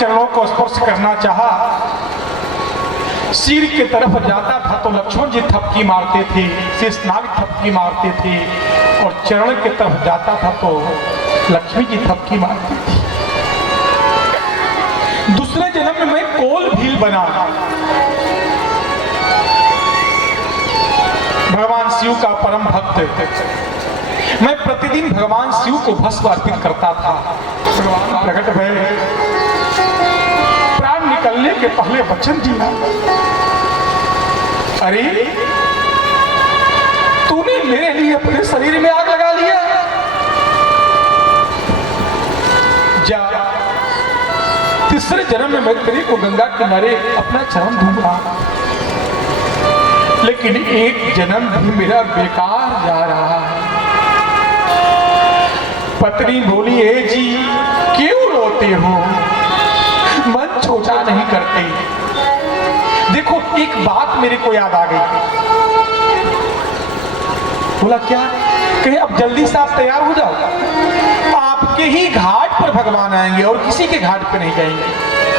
चरणों को स्पर्श करना चाहा, सिर की तरफ जाता था तो लक्ष्मण जी थपकी मारते थे, शेषनाग थपकी मारते थे, और चरण की तरफ जाता था तो लक्ष्मी जी थपकी मारती थी। दूसरे जन्म में मैं कोल भील बना, भगवान शिव का परम भक्त, मैं प्रतिदिन भगवान शिव को भस्म अर्पित करता था। भगवान प्रकट भय, प्राण निकलने के पहले वचन दिया, अरे तूने मेरे लिए अपने शरीर में आग लगा लिया, जा तीसरे जन्म में मैं तेरे को गंगा किनारे अपना चरण दूंगा। लेकिन एक जन्म भी मेरा बेकार जा रहा है। पत्नी बोली, ए जी क्यों रोते हो, मन छोटा नहीं करते। देखो एक बात मेरे को याद आ गई। बोला क्या? कहे अब जल्दी से आप तैयार हो जाओ, आपके ही घाट पर भगवान आएंगे और किसी के घाट पे नहीं जाएंगे।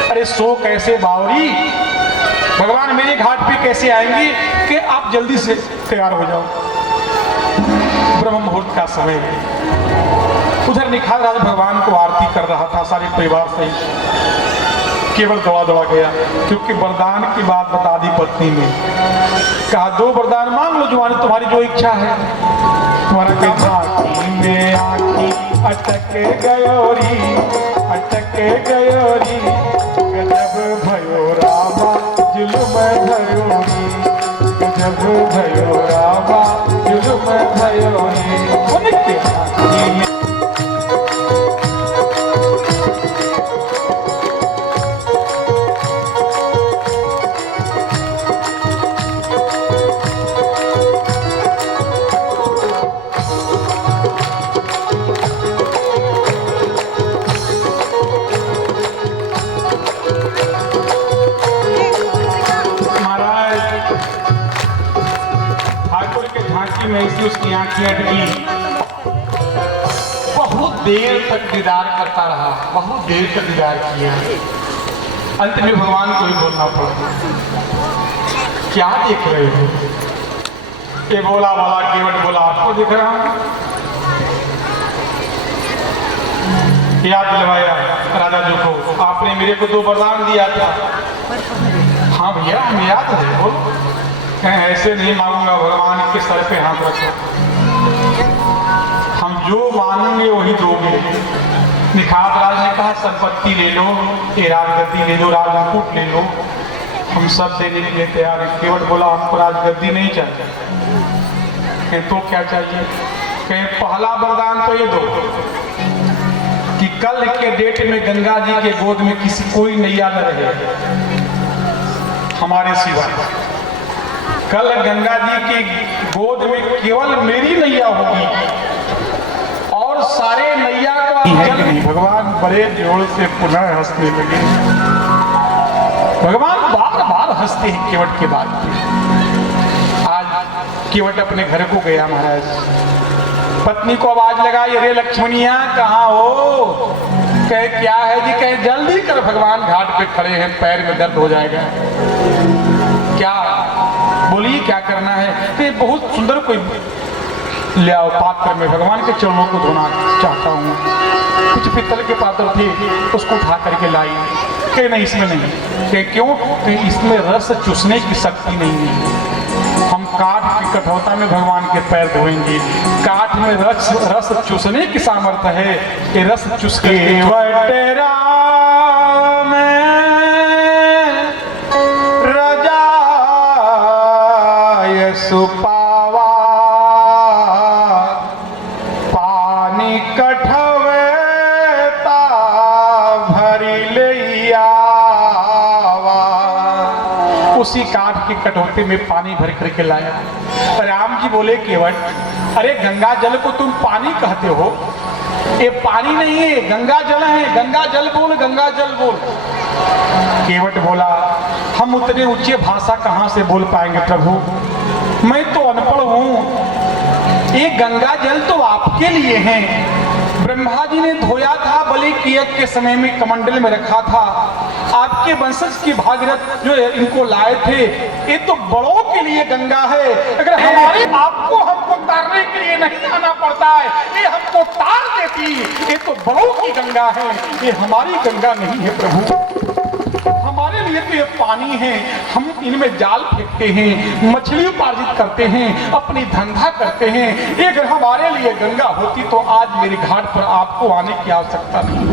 अरे सो कैसे बावरी, भगवान मेरे घाट पे कैसे आएंगे कि आप जल्दी से तैयार हो जाओ। ब्रह्म मुहूर्त का समय है। उधर निखार राज भगवान को आरती कर रहा था सारे परिवार सहित, केवल दौड़ा दौड़ा गया, क्योंकि वरदान की बात बता दी पत्नी ने। कहा दो वरदान मांग लो जवानी, तुम्हारी जो इच्छा है। तुम्हारा झांकी में आंखी अटक गयोरी, अटक गयोरी, गजब भयो रामा जुलुम धयोरी, गजब भयो रामा जुलुम धयोरी। उसकी आंखें अटकी, बहुत देर तक दीदार करता रहा, बहुत देर तक दीदार किया। अंत में भगवान को ही बोलना पड़ा, क्या देख रहे हो? ये बोला वाला केवट बोला, आपको देख रहा हूं। याद दिलवाया राजा जी को, आपने मेरे को 2 वरदान दिया था। हाँ भैया हमें याद है। बोल, ऐसे नहीं मांगूंगा, भगवान के सर पे हाथ रखो, हम जो मांगेंगे वही दोगे। निखार राज ने कहा संपत्ति ले लो, राजगद्दी ले लो, राजमुकुट ले लो, हम सब देने के लिए तैयार हैं। केवट बोला हमको राजगद्दी नहीं चाहिए। कहे तो क्या चाहिए? कहे पहला वरदान तो ये दो कि कल के डेट में गंगा जी के गोद में किसी कोई नैया न रहे हमारे सिवा। कल गंगा जी की गोद में केवल मेरी नैया होगी और सारे नैया को नहीं। भगवान बड़े जोर से पुनः हंसने लगे। भगवान बार बार हंसते हैं केवट के बाद। आज केवट अपने घर को गया महाराज, पत्नी को आवाज लगाई, अरे लक्ष्मणिया कहाँ हो? कहे क्या है जी? कहे जल्दी कर, भगवान घाट पे खड़े हैं, पैर में दर्द हो जाएगा। क्या? बोलिए क्या करना है? कि बहुत सुंदर कोई ले आओ पात्र में, भगवान के चरणों को धोना चाहता हूँ। कुछ पित्तल के पात्र थे, उसको उठा करके लाई। कहे नहीं इसमें नहीं। कहे क्यों? कि इसमें रस चूसने की शक्ति नहीं है। हम काठ की कठौता में भगवान के पैर धोएंगे, काठ में रस चूसने की सामर्थ्य है। ये रस चूस के सुपावा पानी कठवेता भरी लियावा। उसी काठ की कटौती में पानी भर करके लाया। राम जी बोले केवट, अरे गंगा जल को तुम पानी कहते हो, ये पानी नहीं है, गंगा जल है। गंगा जल बोल, गंगा जल बोल। केवट बोला, हम उतने ऊंचे भाषा कहां से बोल पाएंगे प्रभु, मैं तो अनपढ़ हूं। ये गंगा जल तो आपके लिए है, ब्रह्मा जी ने धोया था, बलि की यज्ञ के समय में कमंडल में रखा था। आपके वंशज की भागीरथ जो इनको लाए थे। ये तो बड़ों के लिए गंगा है। अगर हमारे आपको हमको तारने के लिए नहीं आना पड़ता है, ये हमको तार देती। ये तो बड़ों की गंगा है, ये हमारी गंगा नहीं है प्रभु। हमारे लिए तो ये पानी है। हम इनमें जाल फेंकते हैं, मछली उपार्जित करते हैं, अपनी धंधा करते हैं। ये अगर हमारे लिए गंगा होती तो आज मेरे घाट पर आपको आने की आवश्यकता नहीं।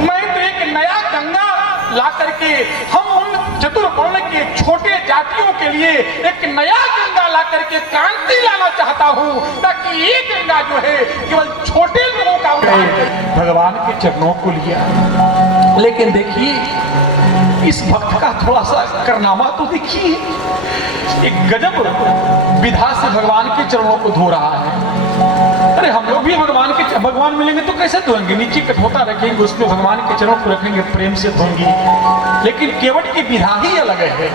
मैं तो एक नया गंगा ला करके हम उन चतुर्वर्ण के छोटे जातियों के लिए एक नया गंगा ला करके क्रांति लाना चाहता हूँ, ताकि ये गंगा जो है केवल छोटे लोगों का भगवान के चरणों को लिया। लेकिन देखिए इस भक्त का थोड़ा सा करनामा तो देखिए, एक गजब विधा से भगवान के चरणों को धो रहा है। अरे हम लोग भी भगवान मिलेंगे तो कैसे धोएंगे? नीचे कठोता रखेंगे, उसमें भगवान के चरणों को रखेंगे, प्रेम से धोंगे। लेकिन केवट की विधा ही अलग है।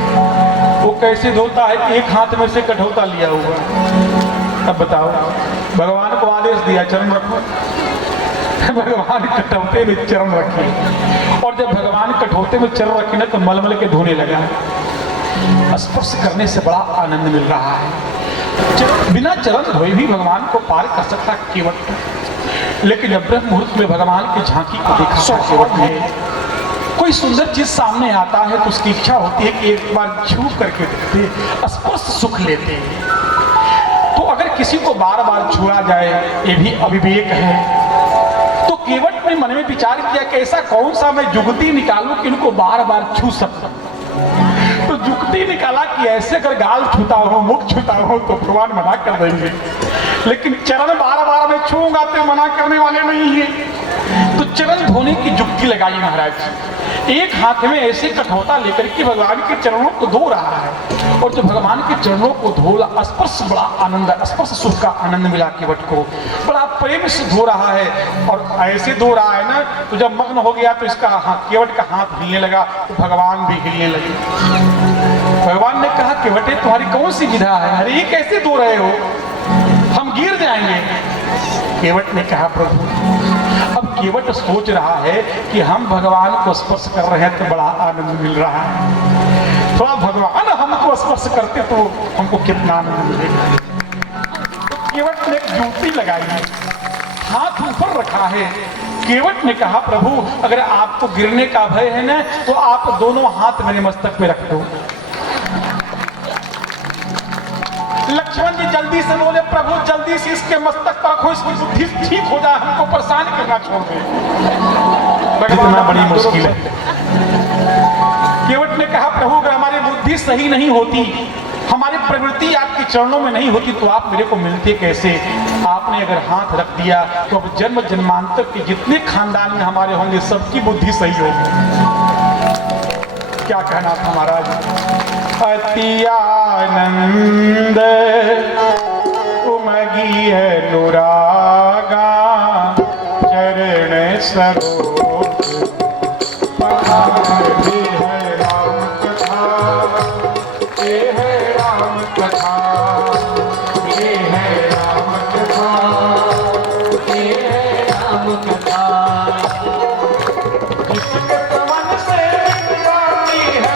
वो कैसे धोता है? एक हाथ में से कठोता लिया हुआ। अब बताओ, भगवान को आदेश दिया चरण रखो, भगवान कठौते में चरण रखे। और जब भगवान कठौते में चरण रखे ना तो मलमल के धोने लगा। स्पर्श करने से बड़ा आनंद मिल रहा है। बिना चरण धोए भी भगवान को पार कर सकता केवट। लेकिन जब ब्रह्म मुहूर्त में भगवान की झांकी को देखा केवट ने, कोई सुंदर चीज सामने आता है तो उसकी इच्छा होती है कि एक बार छू करके देखते, स्पर्श सुख लेते। तो अगर किसी को बार बार छुआ जाए ये भी अविवेक है। तो केवट ने मन में विचार किया कि ऐसा कौन सा मैं जुगती निकालूं कि इनको बार बार छू सकता। तो जुगती निकाला कि ऐसे अगर गाल छूता हो, मुख छूता हो तो भगवान मना कर देंगे। लेकिन चरण बार बार मैं छूंगा तो मना करने वाले नहीं है। तो चरण धोने की जुगती लगाई महाराज। एक हाथ में ऐसे कठौता लेकर के भगवान के चरणों को धो रहा है। और जब भगवान के चरणों को धोला, स्पर्श बड़ा आनंद, स्पर्श सुख का आनंद मिला केवट को। बड़ा प्रेम से धो रहा है। और ऐसे धो रहा है ना, तो जब मग्न हो गया तो इसका केवट का हाथ हिलने लगा, तो भगवान भी हिलने लगे। भगवान ने कहा केवटे तुम्हारी कौन सी विधा है? अरे ये कैसे धो रहे हो, हम गिर जाएंगे। केवट ने कहा प्रभु, अब केवट सोच रहा है कि हम भगवान को स्पर्श कर रहे हैं तो बड़ा आनंद मिल रहा है। थोड़ा भगवान हमको स्पर्श करते तो हमको कितना आनंद मिलेगा। तो केवट ने एक जुगती लगाई है, हाथ ऊपर रखा है। केवट ने कहा प्रभु अगर आपको गिरने का भय है ना तो आप दोनों हाथ मेरे मस्तक पे रख दो। लक्ष्मण जी जल्दी से बोले प्रभु जल्दी से इसके मस्तक पर रखो, इसकी बुद्धि ठीक हो जाए, हमको परेशान करना छोड़ दे। इतना बड़ी मुश्किल है। केवट ने कहा प्रभु अगर हमारी बुद्धि सही नहीं होती, हमारी प्रवृत्ति आपके चरणों में नहीं होती तो आप मेरे को मिलते कैसे? आपने अगर हाथ रख दिया तो अब जन्म जन्मांतर के जितने खानदान में हमारे होंगे सबकी बुद्धि सही होगी। क्या कहना था महाराज? अति आनंद उमगी है अनुरागा, चरण सरोज पधारे है राम कथा, ये है राम कथा, ये है राम कथा, ये है राम कथा। जिसके पवन से जाती है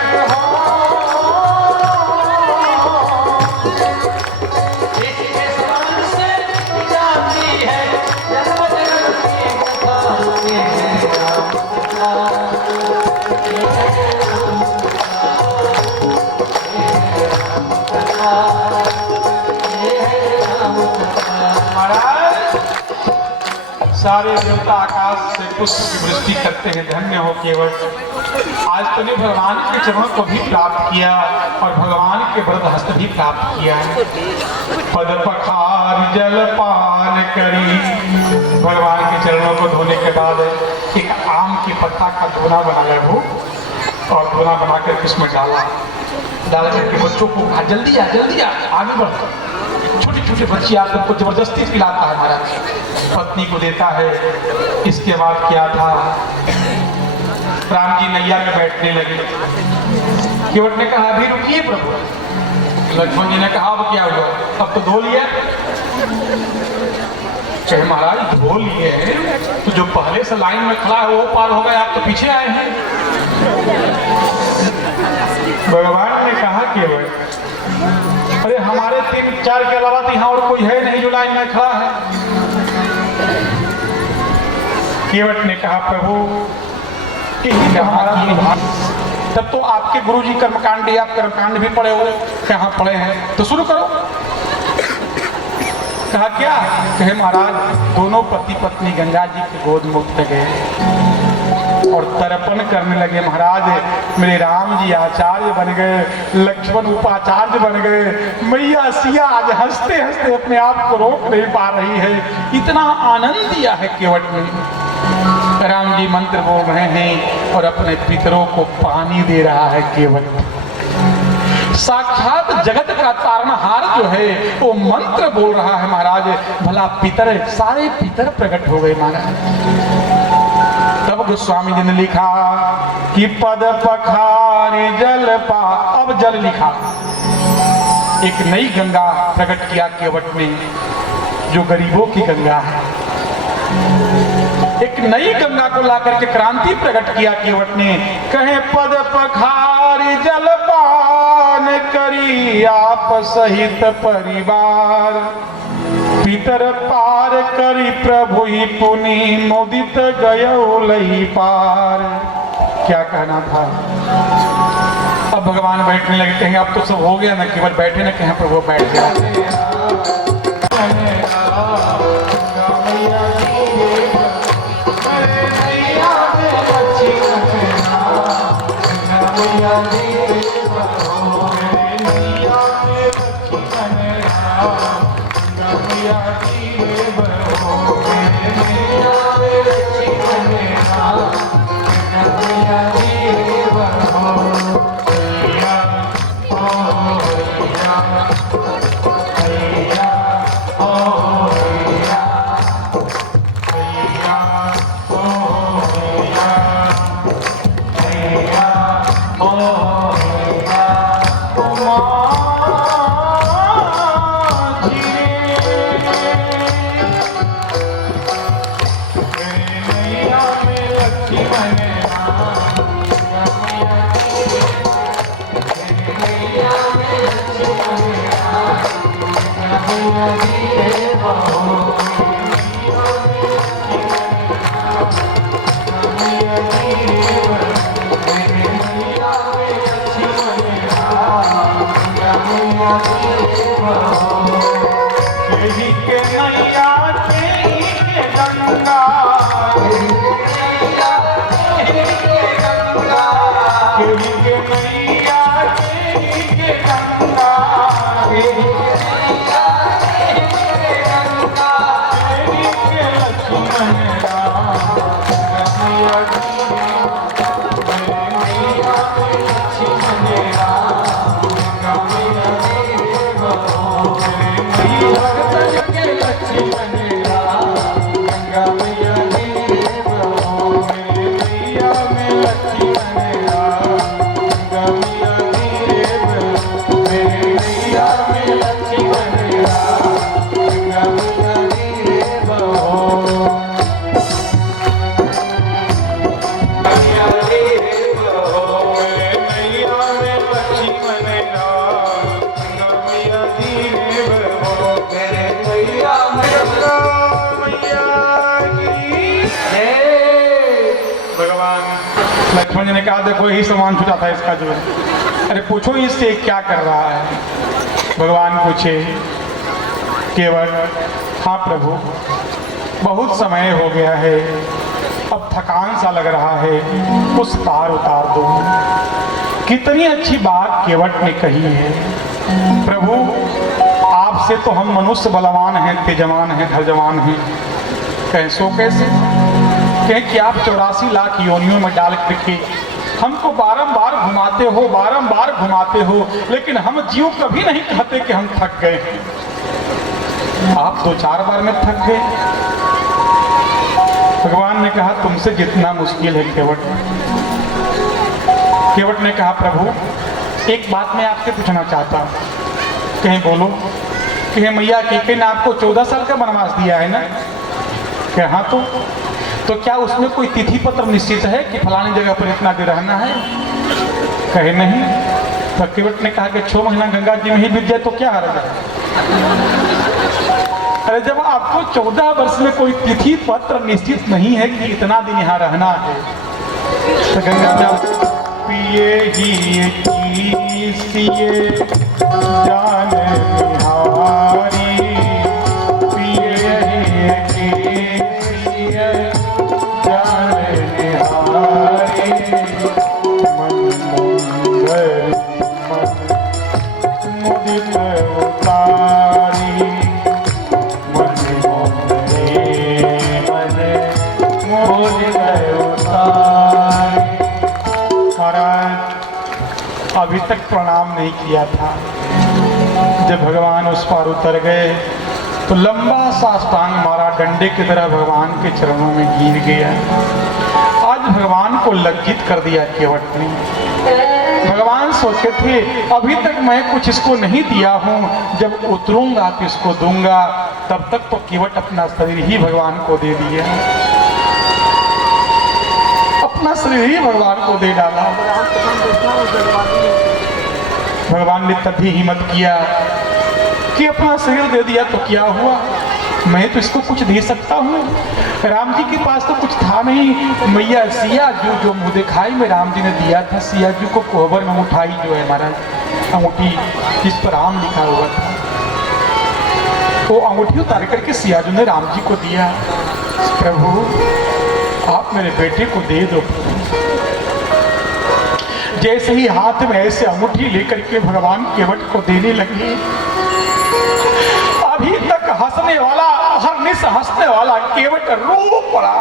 सारे देवता आकाश से पुष्प की वृष्टि करते हैं, धन्य हो केवट। आज तूने भगवान के चरणों को भी प्राप्त किया और भगवान के वरद हस्त भी प्राप्त किया। पद पखार जल पान करी। भगवान के चरणों को धोने के बाद एक आम की पत्ता का दोना बनाया वो, और दोना बनाकर उसमें डाला, डाल करके बच्चों को कहा जल्दी आ आगे बढ़। छोटे छोटे बच्चे आकर को जबरदस्ती पिलाता है महाराज, पत्नी को देता है। इसके बाद क्या था, राम जी नैया में बैठने लगे। केवट ने कहा अभी रुकिए प्रभु। लक्ष्मण जी ने कहा अब क्या हुआ, अब तो धो लिया। कहे महाराज धो लिए हैं तो जो पहले से लाइन में खड़ा है वो पार हो गए, आप तो पीछे आए हैं। भगवान ने कहा कि अरे हमारे 3-4 के अलावा तो यहाँ और कोई है नहीं जो लाइन में खड़ा है। केवट ने कहा प्रभु यही कहा, तब तो आपके गुरुजी कर्मकांड या कर्मकांड भी पढ़े हुए, कहाँ पढ़े हैं तो शुरू करो। कहा क्या? कहे महाराज दोनों पति पत्नी गंगा जी की गोद में उठ गए और तर्पण करने लगे। महाराज मेरे राम जी आचार्य बन गए, लक्ष्मण उपाचार्य बन गए, मैया सिया आज हंसते हंसते अपने आप को रोक नहीं पा रही है। इतना आनंद दिया है केवट ने। राम जी मंत्र बोल रहे हैं और अपने पितरों को पानी दे रहा है केवट। साक्षात जगत का तारणहार जो है वो मंत्र बोल रहा है महाराज। भला पितर, सारे पितर प्रकट हो गए महाराज। तब गोस्वामी जी ने लिखा कि पद पखारे जल पा, अब जल लिखा। एक नई गंगा प्रकट किया केवट में, जो गरीबों की गंगा है। एक नई गंगा को लाकर के क्रांति प्रकट किया केवट ने। कहे पद पखारी जलपान करी आप सहित परिवार, पितर पार करी प्रभु ही पुनि मुदित गयो लही पार। क्या कहना था? अब भगवान बैठने लगे। कहें अब तो सब हो गया ना, केवल बैठे ना, कहें प्रभु बैठ गया। लक्ष्मण जी ने कहा देखो यही सामान छूटा था इसका जो है। अरे पूछो इससे क्या कर रहा है? भगवान पूछे केवल हाँ प्रभु बहुत समय हो गया है, अब थकान सा लग रहा है, उस पार उतार दो। कितनी अच्छी बात केवट ने कही है। प्रभु आपसे तो हम मनुष्य बलवान हैं, तेजवान हैं, धैर्यवान हैं, कैसो कैसे? कहें कि आप 84 लाख योनियों में डाल करके हमको बारंबार घुमाते हो, बारंबार घुमाते हो, लेकिन हम जीव कभी नहीं कहते कि हम थक गए हैं। आप 2-4 बार में थक गए। भगवान ने कहा तुमसे जितना मुश्किल है केवट। केवट ने कहा प्रभु एक बात मैं आपसे पूछना चाहता हूँ। कहें बोलो। कहें मैया केकई ने आपको 14 साल का वनवास दिया है ना, कहे हाँ तो क्या उसमें कोई तिथि पत्र निश्चित है कि फलानी जगह पर इतना दिन रहना है? कहे नहीं। तो केवट ने कहा कि 6 महीना गंगा जी में ही बीत जाए तो क्या हर्ज है? अरे जब आपको 14 वर्ष में कोई तिथि पत्र निश्चित नहीं है कि इतना दिन यहाँ रहना है, तो गंगा जल पिए ही कीसिए जान निहारी, पिए ही कीसिए जान निहारी, मन मुंदरी मन मुदित उतारी, मन मुंदरी मन मुदित उतारी। अभी तक प्रणाम नहीं किया था। जब भगवान उस पार उतर गए तो लंबा साष्टांग मारा, डंडे की तरह भगवान के चरणों में गिर गया। आज भगवान को लज्जित कर दिया केवट ने। भगवान सोचे थे अभी तक मैं कुछ इसको नहीं दिया हूं, जब उतरूंगा तो इसको दूंगा। तब तक तो केवट अपना शरीर ही भगवान को दे दिया, अपना शरीर ही भगवान को दे डाला। भगवान ने तभी हिम्मत किया कि अपना शरीर दे दिया तो क्या हुआ, मैं तो इसको कुछ दे सकता हूँ। राम जी के पास तो कुछ था नहीं। मैया सिया जो मुँह दिखाई में राम जी ने दिया था, सिया जी को कोहबर में उठाई जो है महाराज अंगूठी जिस पर राम लिखा हुआ था, वो अंगूठी उतार करके सिया जी ने राम जी को दिया। प्रभु आप मेरे बेटे को दे दो। जैसे ही हाथ में ऐसे अंगूठी लेकर के भगवान केवट को देने लगे, अभी तक हंसने वाला, हरनिश हंसने वाला केवट रो पड़ा,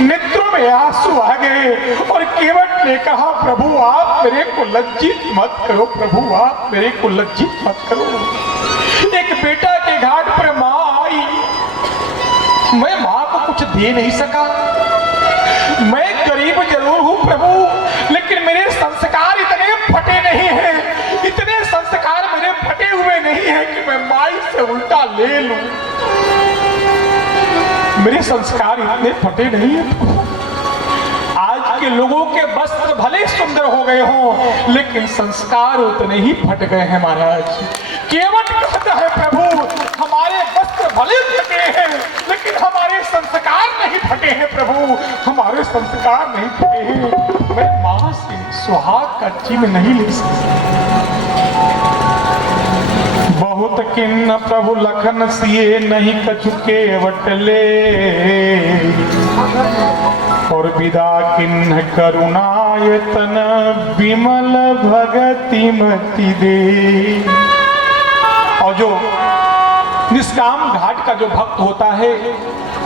नेत्रों में आंसू आ गए और केवट ने कहा प्रभु आप मेरे को लज्जित मत करो, प्रभु आप मेरे को लज्जित मत करो। एक बेटा के घाट पर माँ आई, मैं माँ को कुछ दे नहीं सका। मैं गरीब जरूर हूं प्रभु, लेकिन मेरे संस्कार इतने फटे नहीं हैं, इतने संस्कार मेरे फटे हुए नहीं हैं कि मैं माई से उल्टा ले लूं। मेरे संस्कार इतने फटे नहीं हैं। आज के लोगों के वस्त्र भले सुंदर हो गए हों, लेकिन संस्कार उतने ही फट गए हैं महाराज। केवट कहता है प्रभु हमारे वस्त्र भले फटे हैं, लेकिन हमारे संस्कार नहीं फटे हैं प्रभु, हमारे संस्कार नहीं फटे हैं। मैं मां से सुहाग का चिन्ह नहीं ले सकता। बहुत किन्न प्रभु लखन सिए नहीं कछु केवट ले, और विदा किन्न करुणायतन विमल भगति मति दे। और जो निष्काम घाट का जो भक्त होता है,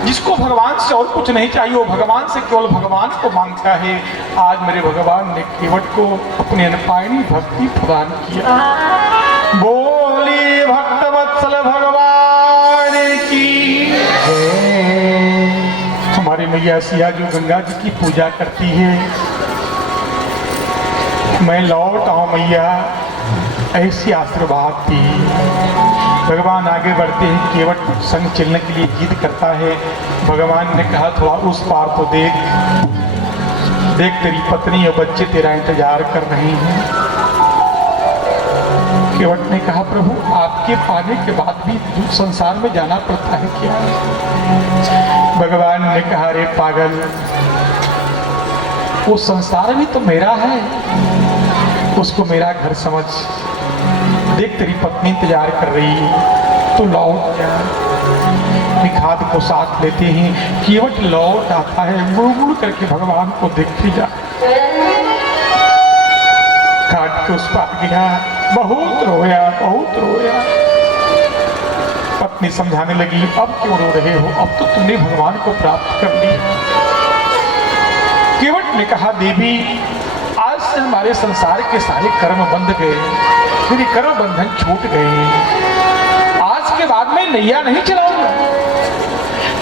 जिसको भगवान से और कुछ नहीं चाहिए, वो भगवान से केवल भगवान को मांगता है। आज मेरे भगवान ने केवट को अपनी अनपायनी भक्ति प्रदान किया। बोली भक्तवत्सल भगवान की जय। हमारी मैया सिया जो गंगा जी की पूजा करती है, मैं लौट आऊं मैया, ऐसी आशीर्वाद दी। भगवान आगे बढ़ते हैं, केवट संग चलने के लिए जिद करता है। भगवान ने कहा थोड़ा उस पार तो देख, देख तेरी पत्नी और बच्चे तेरा इंतजार कर रहे हैं। केवट ने कहा प्रभु आपके पाने के बाद भी संसार में जाना पड़ता है क्या? भगवान ने कहा रे पागल, वो संसार भी तो मेरा है, उसको मेरा घर समझ। देख तेरी पत्नी इंतजार कर रही है, तो लौट जा। निखाद को साथ लेते हैं, केवट लौट आता है, मुड़ मुड़ करके भगवान को देखते जा। घाट के उस पार गया, बहुत रोया, बहुत रोया। पत्नी समझाने लगी अब क्यों रो रहे हो, अब तो तुमने भगवान को प्राप्त कर लिया। केवट ने कहा देवी आज से हमारे संसार के सारे कर्म बंध गए, मेरे कर्म बंधन छूट गए, आज के बाद मैं नैया नहीं चलाऊंगा।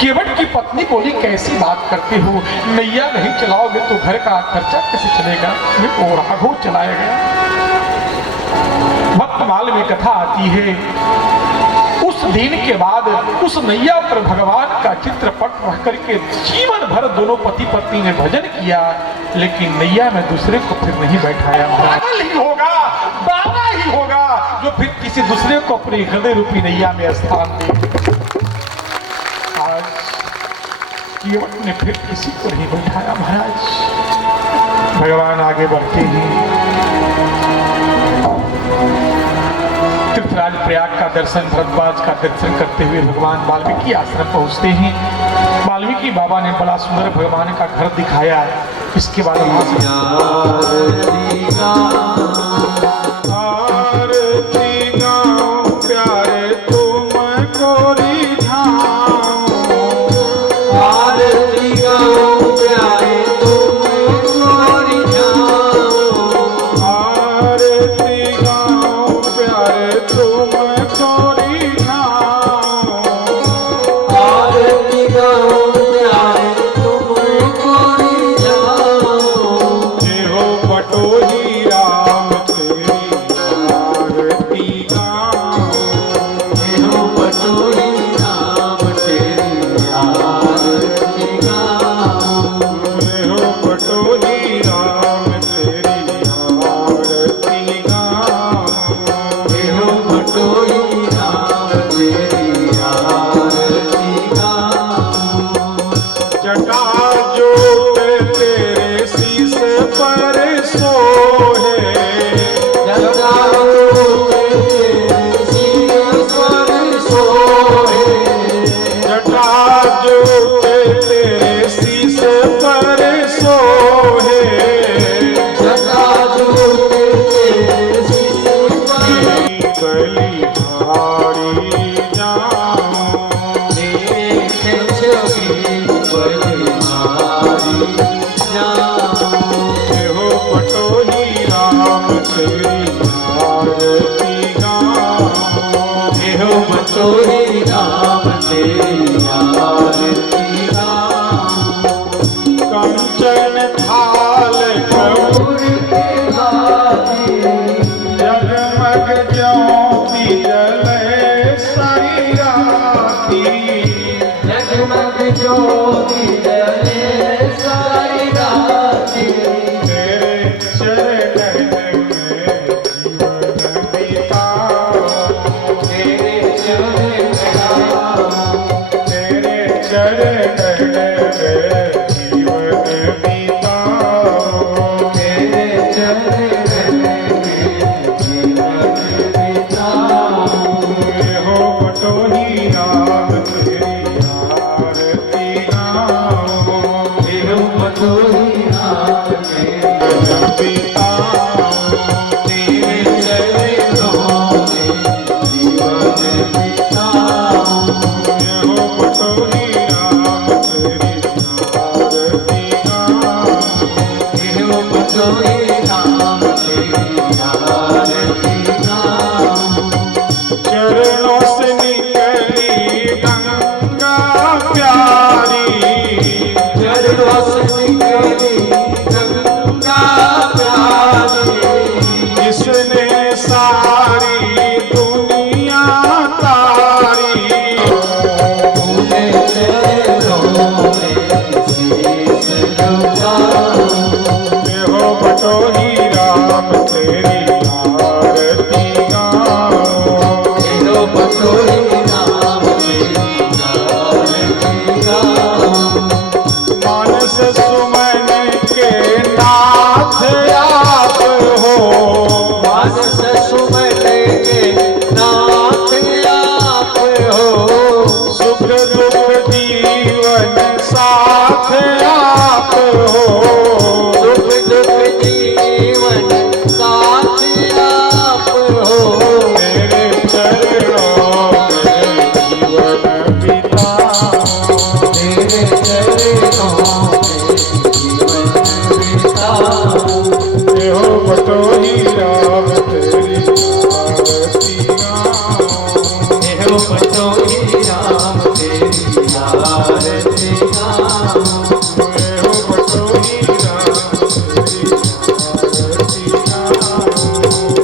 केवट की पत्नी बोली कैसी बात करते हो, नैया नहीं चलाओगे तो घर का खर्चा कैसे चलेगा, वो राघव चलाएगा। भक्तमाल में कथा आती है उस दिन के बाद उस नैया पर भगवान का चित्रपट रख करके जीवन भर दोनों पति पत्नी ने भजन किया, लेकिन नैया में दूसरे को फिर नहीं बैठाया। पागल ही होगा, बाबा ही होगा जो फिर किसी दूसरे को अपनी हृदय रूपी नैया में स्थान दे। आज केवट ने फिर किसी को नहीं बैठाया। महाराज भगवान आगे बढ़ते ही तीर्थराज प्रयाग का दर्शन, भरद्वाज का दर्शन करते हुए भगवान वाल्मीकि आश्रम पहुंचते हैं। वाल्मीकि बाबा ने बड़ा सुंदर भगवान का घर दिखाया। इसके बाद वहां से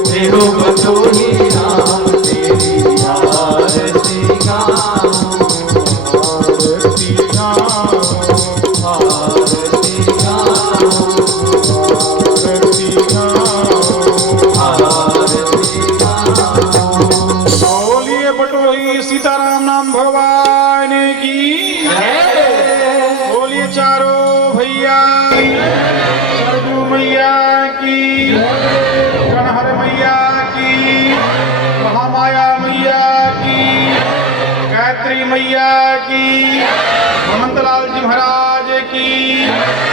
तेरो बतोही राम तेरी आरती भगवान की बोलिए चारों भैया, सरजू मैया की, कन्हर मैया की, महामाया मैया की, गायत्री मैया की, हेमंतलाल जी महाराज की।